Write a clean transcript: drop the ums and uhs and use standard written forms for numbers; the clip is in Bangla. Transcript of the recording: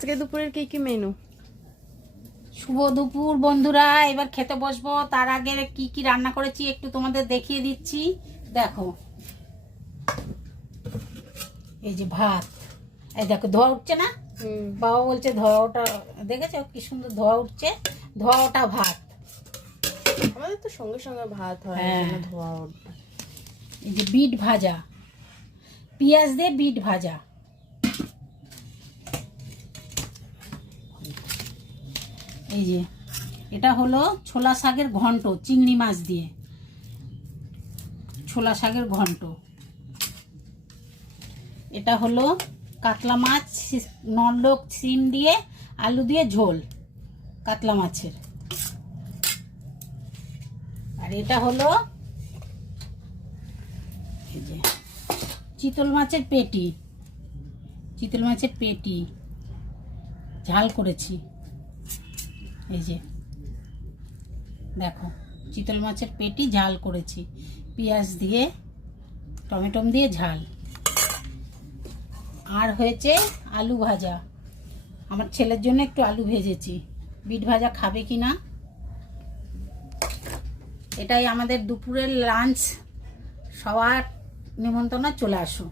আজকে দুপুরের কি কি মেনু? শুভ দুপুর বন্ধুরা, এবার খেতে বসবো। তার আগে কি কি রান্না করেছি একটু তোমাদের দেখিয়ে দিচ্ছি। দেখো, এই যে ভাত, এই দেখো ধোয়া উঠছে না? বাবা বলছে ধোয়াটা দেখেছো কি সুন্দর ধোয়া উঠছে, ধোয়া ওটা ভাত। আমাদের তো সঙ্গে সঙ্গে ভাত হয়, হ্যাঁ। ধোয়া উঠবে। এই যে বিট ভাজা, পেঁয়াজ দিয়ে বিট ভাজা। এই যে এটা হলো ছোলা শাকের ঘন্ট, চিংড়ি মাছ দিয়ে ছোলা শাকের ঘন্ট। এটা হলো কাতলা মাছ, নলক সিম দিয়ে আলু দিয়ে ঝোল কাতলা মাছের। আর এটা হলো এই যে চিতল মাছের পেটি, চিতল মাছের পেটি ঝাল করেছি। এই যে দেখো, চিতল মাছের পেটি ঝাল করেছি পেঁয়াজ দিয়ে, টমেটো দিয়ে ঝাল। আর হয়েছে আলু ভাজা, আমার ছেলের জন্য একটু আলু ভেজেছি, বিট ভাজা খাবে কি না। এটাই আমাদের দুপুরের লাঞ্চ। সবার নিমন্ত্রণ, চলে আসো।